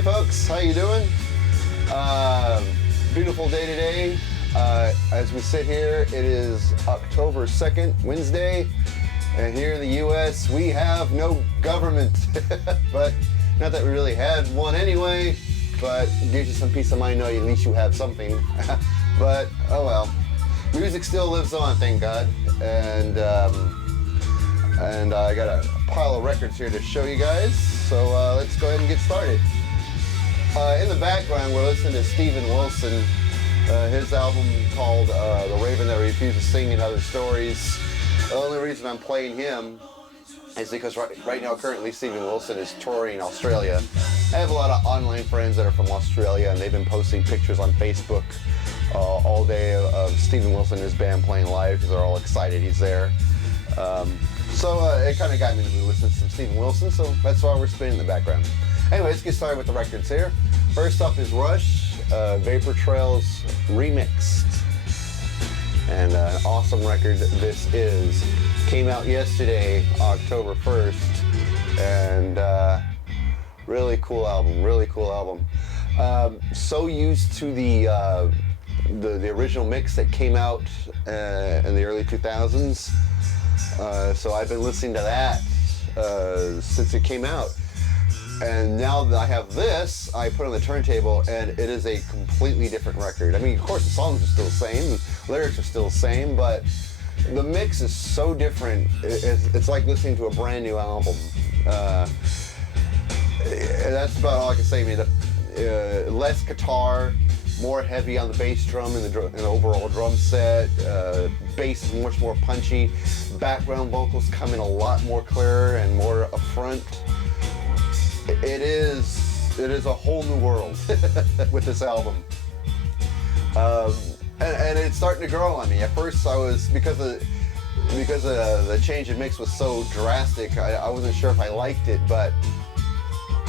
Hey folks, how you doing? Beautiful day today. As we sit here, it is October 2nd, Wednesday, and here in the U.S. we have no government. But not that we really had one anyway, but it gives you some peace of mind knowing at least you have something. But oh well, music still lives on, thank God. And I got a pile of records here to show you guys, so let's go ahead and get started. In the background, we're listening to Steven Wilson, his album called The Raven That Refused to Sing and Other Stories. The only reason I'm playing him is because right now, currently, Steven Wilson is touring Australia. I have a lot of online friends that are from Australia, and they've been posting pictures on Facebook all day of Steven Wilson and his band playing live because they're all excited he's there. So it kind of got me to listen to some Steven Wilson, so that's why we're spinning in the background. Anyway, let's get started with the records here. First up is Rush, Vapor Trails Remixed. And an awesome record this is. Came out yesterday, October 1st. And really cool album, really cool album. So used to the original mix that came out in the early 2000s. So I've been listening to that since it came out. And now that I have this, I put it on the turntable, and it is a completely different record. I mean, of course, the songs are still the same, the lyrics are still the same, but the mix is so different. It's like listening to a brand new album. That's about all I can say. I mean, less guitar, more heavy on the bass drum and the overall drum set. Bass is much more punchy. Background vocals come in a lot more clear and more upfront. It is a whole new world with this album, and it's starting to grow on me. At first, I was because the change in mix was so drastic. I wasn't sure if I liked it, but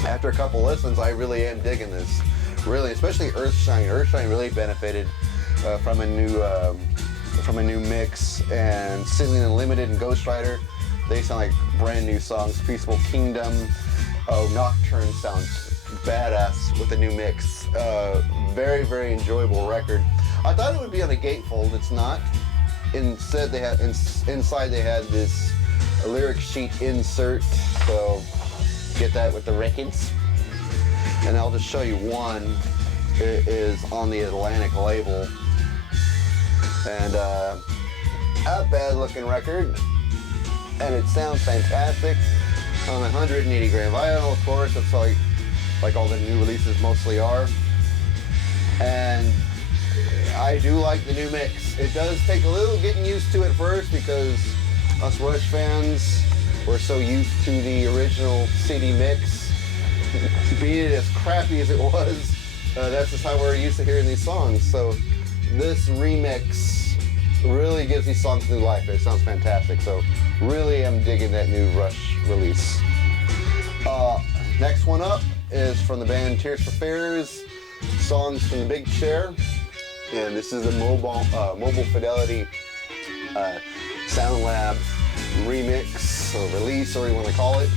after a couple listens, I really am digging this. Really, especially Earthshine. Earthshine really benefited from a new mix, and Sizzling Unlimited and Ghost Rider, they sound like brand new songs. Peaceful Kingdom. Oh, Nocturne sounds badass with the new mix. Very, very enjoyable record. I thought it would be on a gatefold. It's not. Instead, they had inside they had this lyric sheet insert. So get that with the records. And I'll just show you one. It is on the Atlantic label, and a bad-looking record, and it sounds fantastic. On 180 gram vinyl, of course, that's like all the new releases mostly are. And I do like the new mix. It does take a little getting used to at first because us Rush fans were so used to the original CD mix. Being it as crappy as it was, that's just how we're used to hearing these songs. So this remix really gives these songs new life. It sounds fantastic. So really am digging that new Rush release. Next one up is from the band Tears for Fears, Songs from the Big Chair. And this is the Mobile Fidelity Sound Lab remix or release, or you want to call it.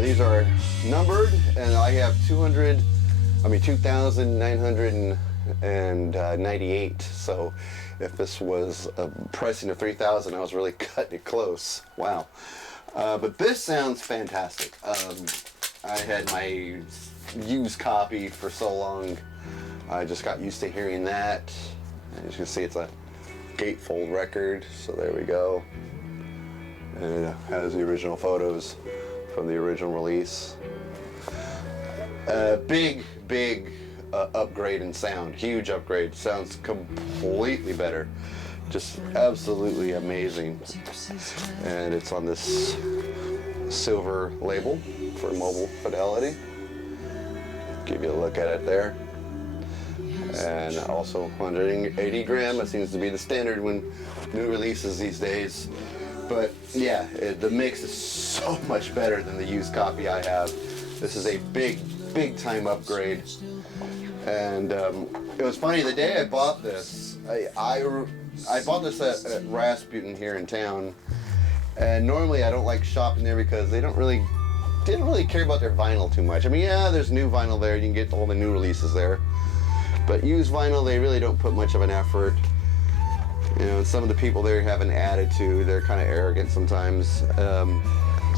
These are numbered, and I have 2,998. So if this was a pricing of 3,000, I was really cutting it close. Wow. But this sounds fantastic. I had my used copy for so long. I just got used to hearing that. As you can see, it's a gatefold record. So there we go. And it has the original photos from the original release. Big upgrade in sound. Huge upgrade. Sounds completely better. Just absolutely amazing. And it's on this silver label for Mobile Fidelity. Give you a look at it there. And also 180 gram. That seems to be the standard when new releases these days. But yeah, the mix is so much better than the used copy I have. This is a big time upgrade. And it was funny, the day I bought this, I bought this at Rasputin here in town. And normally I don't like shopping there because they don't really didn't really care about their vinyl too much. I mean, yeah, there's new vinyl there. You can get all the new releases there. But used vinyl, they really don't put much of an effort. You know, and some of the people there have an attitude. They're kind of arrogant sometimes.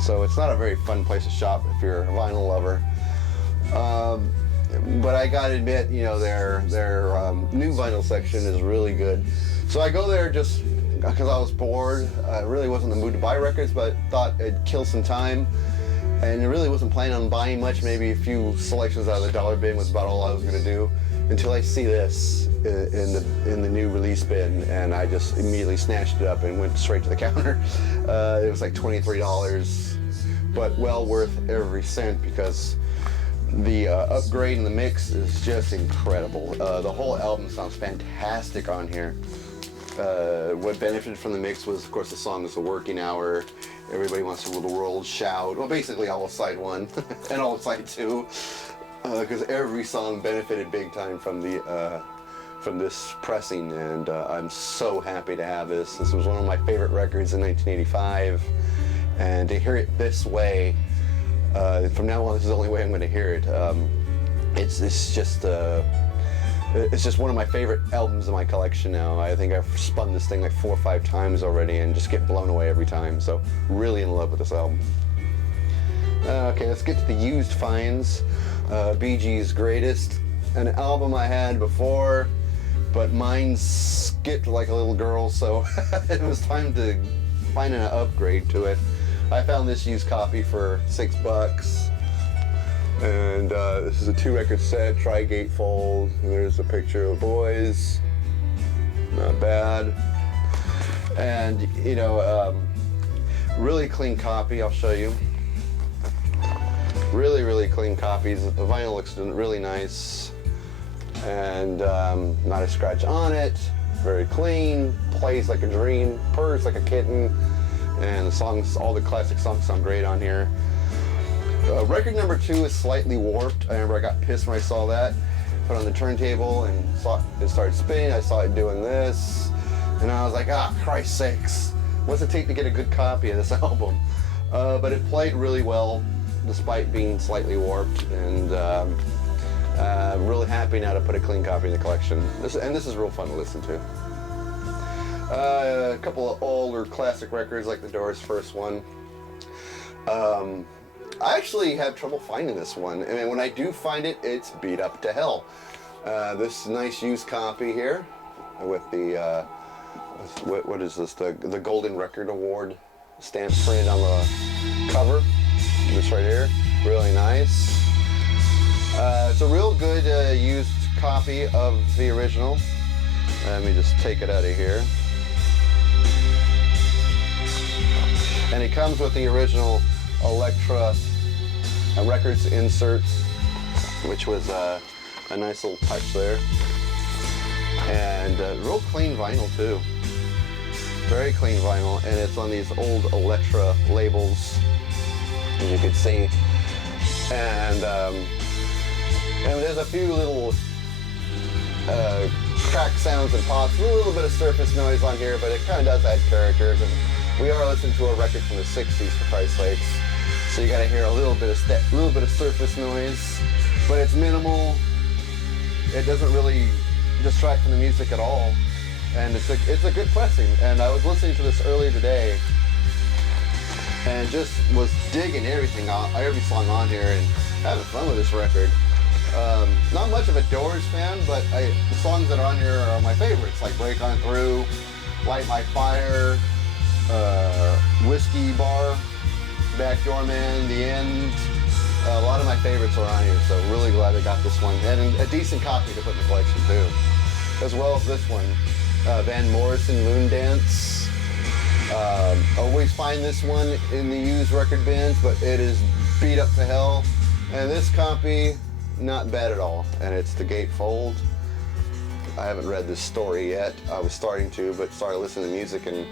So it's not a very fun place to shop if you're a vinyl lover. But I gotta admit, you know, their new vinyl section is really good. So I go there just because I was bored. I really wasn't in the mood to buy records, but thought it'd kill some time. And I really wasn't planning on buying much. Maybe a few selections out of the dollar bin was about all I was gonna do, until I see this in the new release bin, and I just immediately snatched it up and went straight to the counter. It was like $23, but well worth every cent, because the upgrade in the mix is just incredible. The whole album sounds fantastic on here. What benefited from the mix was, of course, the song is A Working Hour, Everybody Wants to Rule the World, Shout, well, basically all of side one and all of side two, because every song benefited big time from this pressing, and I'm so happy to have this. This was one of my favorite records in 1985, and to hear it this way, from now on, this is the only way I'm going to hear it. It's just one of my favorite albums in my collection now. I think I've spun this thing like 4 or 5 times already and just get blown away every time. So really in love with this album. Okay, let's get to the used finds. Bee Gees' Greatest, an album I had before, but mine skipped like a little girl, so it was time to find an upgrade to it. I found this used copy for $6. And this is a 2-record set, tri-gatefold. There's a picture of the boys. Not bad. And, you know, really clean copy, I'll show you. Really, really clean copies. The vinyl looks really nice. And not a scratch on it. Very clean, plays like a dream, purrs like a kitten. And the songs, all the classic songs sound great on here. Record number 2 is slightly warped. I remember I got pissed when I saw that. Put it on the turntable and saw it started spinning. I saw it doing this. And I was like, ah, Christ sakes. What's it take to get a good copy of this album? But it played really well, despite being slightly warped. And I'm really happy now to put a clean copy in the collection. This is real fun to listen to. A couple of older classic records, like the Doors' first one. I actually have trouble finding this one. I mean, when I do find it, it's beat up to hell. This nice used copy here with the, what is this, the Golden Record Award stamp printed on the cover. This right here, really nice. It's a real good used copy of the original. Let me just take it out of here. And it comes with the original Elektra Records insert, which was a nice little touch there. And real clean vinyl too. Very clean vinyl, and it's on these old Elektra labels, as you can see. And there's a few little crack sounds and pops, a little bit of surface noise on here, but it kind of does add character. We are listening to a record from the 60s, for Christ's sakes. So you gotta hear a little bit of surface noise, but it's minimal. It doesn't really distract from the music at all, and it's a good pressing. And I was listening to this earlier today, and just was digging every song on here and having fun with this record. Not much of a Doors fan, but the songs that are on here are my favorites, like Break On Through, Light My Fire, Whiskey Bar, Backdoor Man, The End. A lot of my favorites are on here, so really glad I got this one. And a decent copy to put in the collection too. As well as this one, Van Morrison, Moon Dance. Always find this one in the used record bins, but it is beat up to hell. And this copy, not bad at all. And it's the gatefold. I haven't read this story yet. I was starting to, but started listening to music, and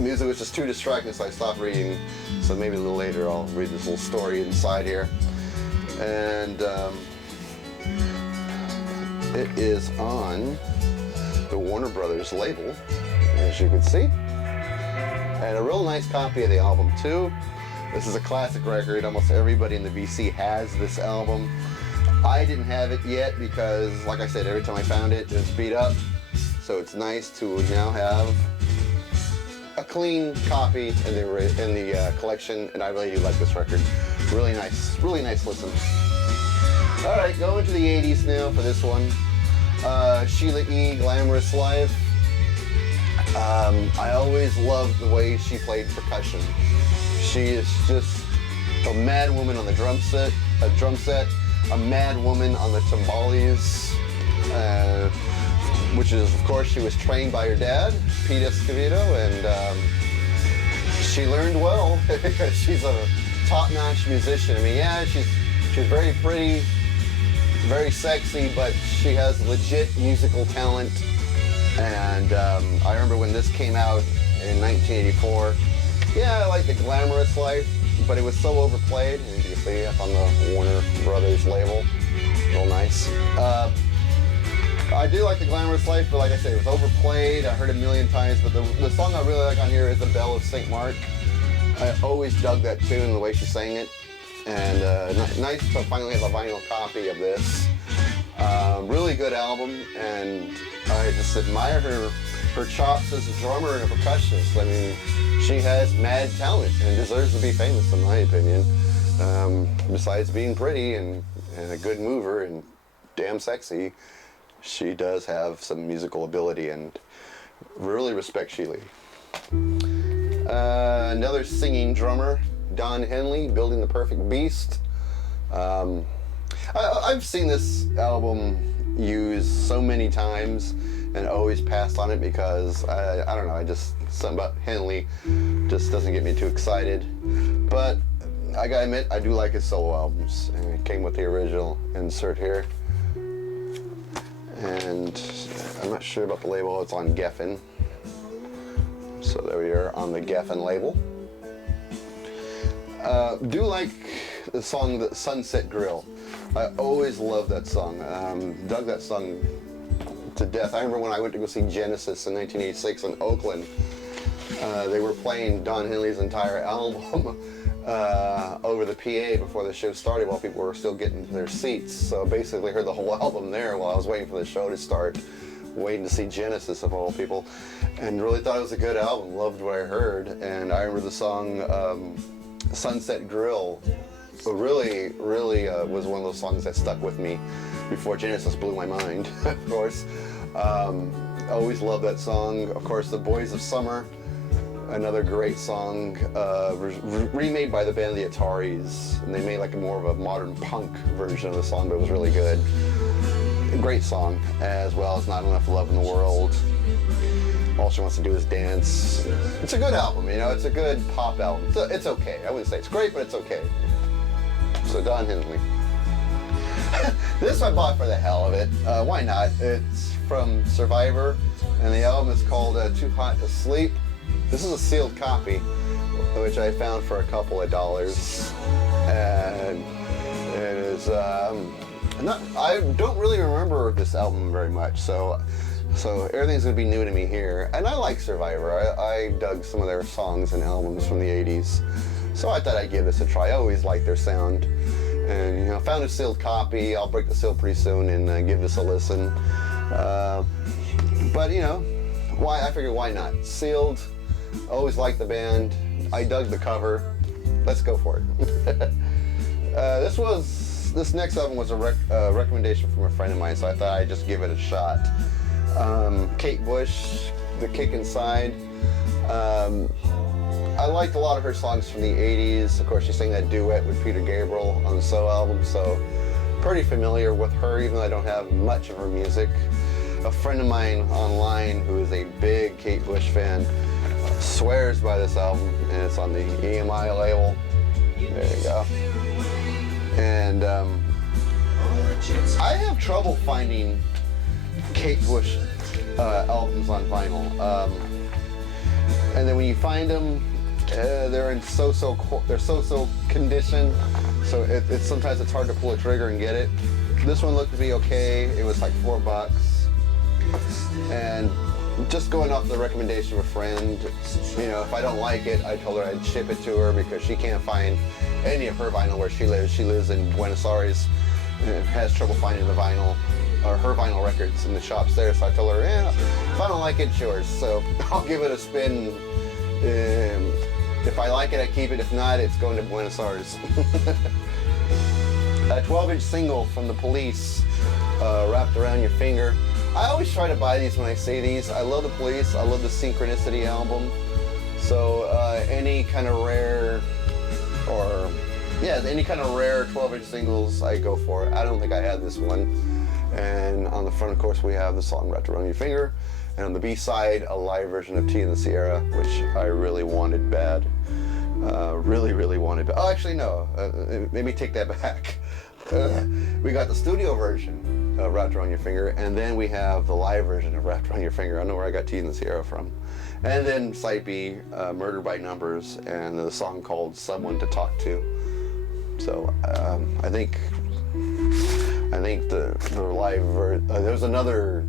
music was just too distracting, so I stopped reading. So maybe a little later I'll read this little story inside here. And it is on the Warner Brothers label, as you can see. And a real nice copy of the album too. This is a classic record. Almost everybody in the VC has this album. I didn't have it yet because, like I said, every time I found it, it was beat up. So it's nice to now have a clean copy in the collection, and I really do like this record. Really nice listen. All right, going to the 80s now for this one. Sheila E., Glamorous Life. I always loved the way she played percussion. She is just a mad woman on the drum set, a mad woman on the timbales, which is, of course, she was trained by her dad, Pete Escovedo, and she learned well because she's a top-notch musician. I mean, yeah, she's very pretty, very sexy, but she has legit musical talent. And I remember when this came out in 1984. Yeah, I like the Glamorous Life, but it was so overplayed. And you can see up on the Warner Brothers label. Real nice. I do like the Glamorous Life, but like I said, it was overplayed. I heard it a million times, but the song I really like on here is The Belle of St. Mark. I always dug that tune, the way she sang it. And nice to finally have a vinyl copy of this. Really good album, and I just admire her chops as a drummer and a percussionist. I mean, she has mad talent and deserves to be famous, in my opinion. Besides being pretty and a good mover and damn sexy, she does have some musical ability, and really respect Sheila. Another singing drummer, Don Henley, Building the Perfect Beast. I've seen this album used so many times and always passed on it because I don't know, something about Henley just doesn't get me too excited. But I gotta admit, I do like his solo albums, and it came with the original insert here. And I'm not sure about the label, it's on Geffen. So there we are on the Geffen label. Do like the song The Sunset Grill. I always loved that song. Dug that song to death. I remember when I went to go see Genesis in 1986 in Oakland, they were playing Don Henley's entire album over the PA before the show started while people were still getting to their seats. So basically I heard the whole album there while I was waiting for the show to start, waiting to see Genesis of all people, and really thought it was a good album. Loved what I heard, and I remember the song Sunset Grill really was one of those songs that stuck with me before Genesis blew my mind, of course. Always loved that song. Of course, The Boys of Summer, another great song, remade by the band The Ataris, and they made like more of a modern punk version of the song, but it was really good. A great song, as well as Not Enough Love in the World. All She Wants to Do Is Dance. It's a good album, you know, it's a good pop album. It's okay. I wouldn't say it's great, but it's okay. So Don Henley. This I bought for the hell of it. Why not? It's from Survivor, and the album is called Too Hot to Sleep. This is a sealed copy, which I found for a couple of dollars. And it is, I don't really remember this album very much, so everything's gonna be new to me here. And I like Survivor. I dug some of their songs and albums from the 80s. So I thought I'd give this a try. I always liked their sound. And, you know, found a sealed copy. I'll break the seal pretty soon and give this a listen. But, you know, I figured why not? Sealed, always liked the band. I dug the cover. Let's go for it. This next album was a recommendation from a friend of mine, so I thought I'd just give it a shot. Kate Bush, The Kick Inside. I liked a lot of her songs from the 80s. Of course, she sang that duet with Peter Gabriel on the So album, so pretty familiar with her, even though I don't have much of her music. A friend of mine online who is a big Kate Bush fan swears by this album, and it's on the EMI label. There you go. And I have trouble finding Kate Bush albums on vinyl. And then when you find them, they're in so-so condition, so sometimes it's hard to pull a trigger and get it. This one looked to be okay. It was like $4, and just going off the recommendation of a friend, you know, if I don't like it, I told her I'd ship it to her because she can't find any of her vinyl where she lives. She lives in Buenos Aires and has trouble finding the vinyl or her vinyl records in the shops there. So I told her, yeah, if I don't like it, it's yours. So I'll give it a spin. If I like it, I keep it. If not, it's going to Buenos Aires. A 12-inch single from The Police, Wrapped Around Your Finger. I always try to buy these when I say these. I love The Police. I love the Synchronicity album. So any kind of rare, or yeah, any kind of rare 12-inch singles, I go for it. I don't think I had this one. And on the front, of course, we have the song Wrapped Around Your Finger. And on the B-side, a live version of Tea in the Sierra, which I really wanted bad. Really wanted bad. Oh, actually, no. Maybe take that back. We got the studio version of Wrapped Around Your Finger, and then we have the live version of Wrapped Around Your Finger. I don't know where I got Tea in the Sierra from. And then side B, Murder by Numbers, and the song called Someone to Talk To. So I think the live version, there was another,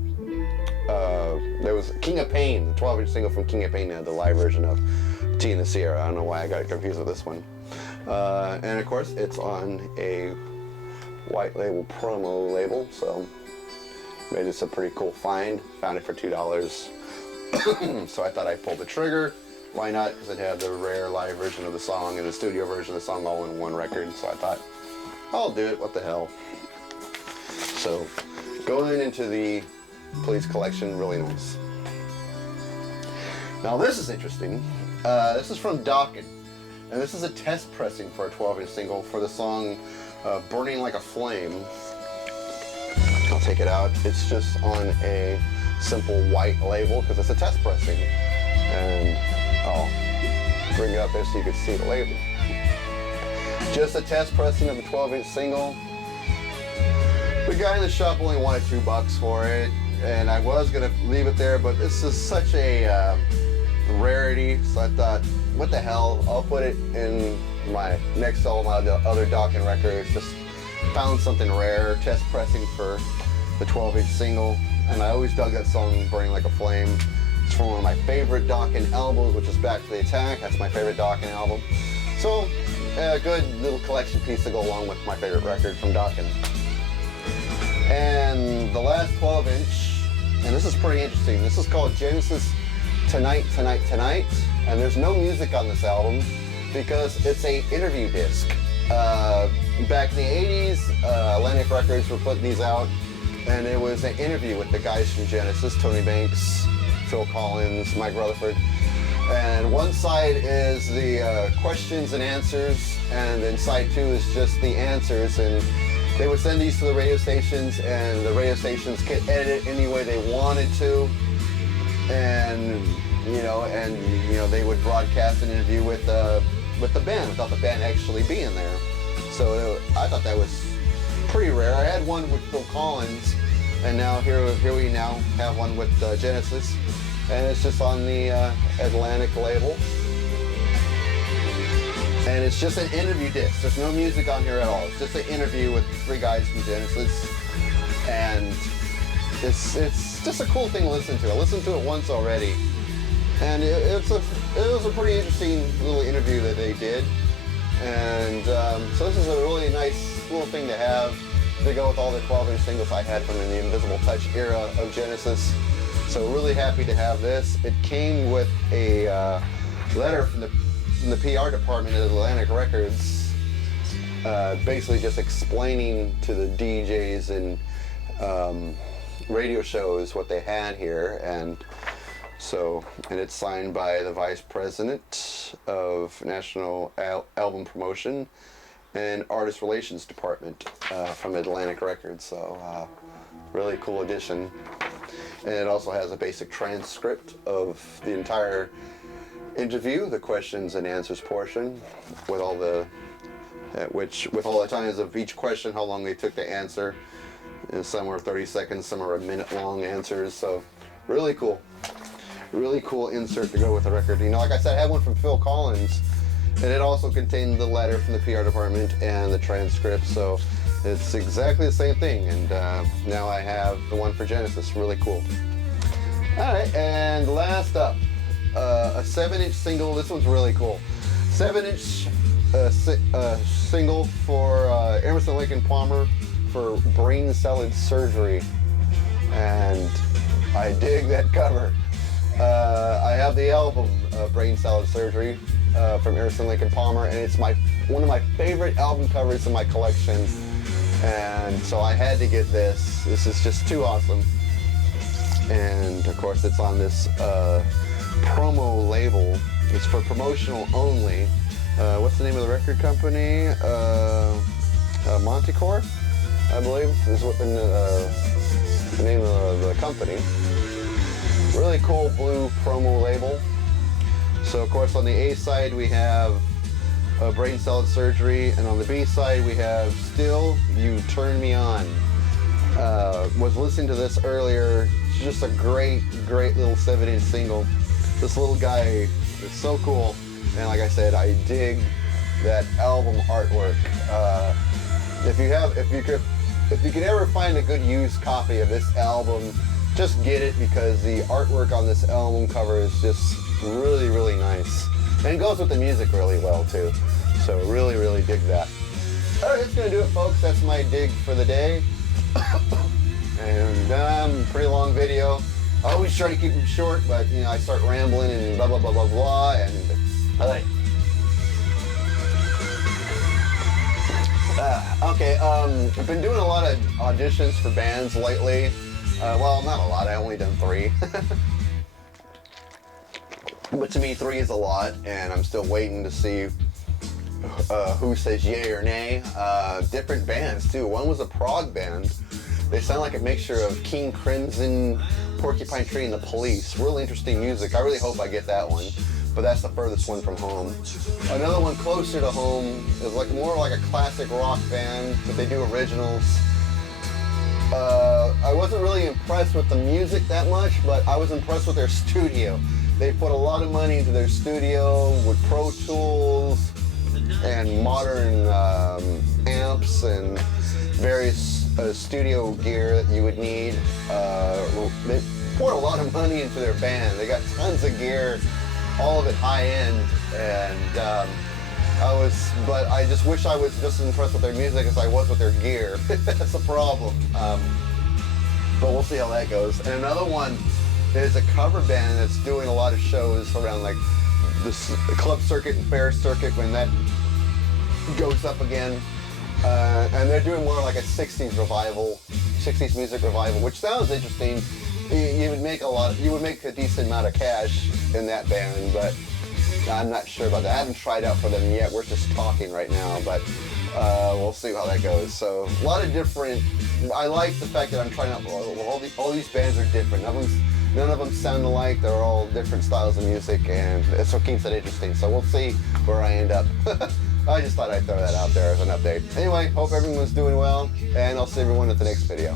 there was King of Pain, the 12-inch single from King of Pain had the live version of Tea in the Sierra. I don't know why I got confused with this one. And of course, it's on a white label promo label, so made this a pretty cool find. Found it for $2. So I thought I'd pull the trigger. Why not? Because it had the rare live version of the song and the studio version of the song all in one record. So I thought, I'll do it. What the hell? So going into the Police collection, really nice. Now this is interesting. This is from Dokken, and this is a test pressing for a 12-inch single for the song Burning Like a Flame. I'll take it out. It's just on a simple white label because it's a test pressing. And I'll bring it up there so you can see the label. Just a test pressing of the 12-inch single. The guy in the shop only wanted $2 for it, and I was gonna leave it there, but this is such a rarity, so I thought, what the hell, I'll put it in my next album out of the other Dokken records. Just found something rare, test pressing for the 12-inch single, and I always dug that song, Burning Like a Flame. It's from one of my favorite Dokken albums, which is Back to the Attack. That's my favorite Dokken album. So, a good little collection piece to go along with my favorite record from Dokken. And the last 12-inch, and this is pretty interesting. This is called Genesis Tonight, Tonight, Tonight, and there's no music on this album because it's a interview disc. Back in the 80s, Atlantic Records were putting these out, and it was an interview with the guys from Genesis, Tony Banks, Phil Collins, Mike Rutherford. And one side is the questions and answers, and then side two is just the answers. And they would send these to the radio stations, and the radio stations could edit it any way they wanted to. And they would broadcast an interview with the band without the band actually being there. So I thought that was pretty rare. I had one with Phil Collins, and now here we now have one with Genesis, and it's just on the Atlantic label. And it's just an interview disc. There's no music on here at all. It's just an interview with three guys from Genesis, and it's just a cool thing to listen to. I listened to it once already, and it was a pretty interesting little interview that they did. And so this is a really nice little thing to have to go with all the 12-inch singles I had from the Invisible Touch era of Genesis. So really happy to have this. It came with a letter from the PR department at Atlantic Records, basically just explaining to the DJs and radio shows what they had here, and it's signed by the Vice President of National Album Promotion and Artist Relations Department from Atlantic Records. So really cool edition. And it also has a basic transcript of the entire interview, the questions and answers portion, with all the times of each question, how long they took to answer. And some were 30 seconds, some are a minute long answers. So really cool insert to go with the record. Like I said, I had one from Phil Collins, and it also contained the letter from the PR department and the transcript. So it's exactly the same thing. And now I have the one for Genesis. Really cool. Alright, and last up, a 7-inch single. This one's really cool. 7-inch single for Emerson, Lake and Palmer for Brain Salad Surgery. And I dig that cover. I have the album Brain Salad Surgery from Emerson, Lake and Palmer, and it's one of my favorite album covers in my collection. And so I had to get this. This is just too awesome. And of course it's on this promo label. It's for promotional only. What's the name of the record company? Montecore, I believe, is what the name of the company. Really cool blue promo label. So of course on the A side we have Brain Salad Surgery, and on the B side we have Still You Turn Me On. Was listening to this earlier. It's just a great little 7-inch single. This little guy is so cool, and like I said, I dig that album artwork. If you could ever find a good used copy of this album, just get it, because the artwork on this album cover is just really nice, and it goes with the music really well too. So really dig that. All right, that's gonna do it, folks. That's my dig for the day. And pretty long video. I always try to keep them short, but you know, I start rambling and blah blah, and okay. I've been doing a lot of auditions for bands lately. Well, not a lot. I only done 3. But to me, 3 is a lot, and I'm still waiting to see who says yay or nay. Different bands too. One was a prog band. They sound like a mixture of King Crimson, Porcupine Tree, and the Police. Really interesting music. I really hope I get that one, but that's the furthest one from home. Another one closer to home is more like a classic rock band, but they do originals. I wasn't really impressed with the music that much, but I was impressed with their studio. They put a lot of money into their studio with Pro Tools and modern amps and various studio gear that you would need. They poured a lot of money into their band. They got tons of gear, all of it high end, and but I just wish I was just as impressed with their music as I was with their gear. That's the problem. But we'll see how that goes. And another one is a cover band that's doing a lot of shows around like this club circuit and fair circuit when that goes up again. And they're doing more like a 60s revival, 60s music revival, which sounds interesting. You would make a decent amount of cash in that band, but I'm not sure about that. I haven't tried out for them yet. We're just talking right now, but we'll see how that goes. So a lot of different. I like the fact that I'm trying out. All these bands are different. None of them sound alike. They're all different styles of music, and it's what keeps it interesting. So we'll see where I end up. I just thought I'd throw that out there as an update. Anyway, hope everyone's doing well, and I'll see everyone at the next video.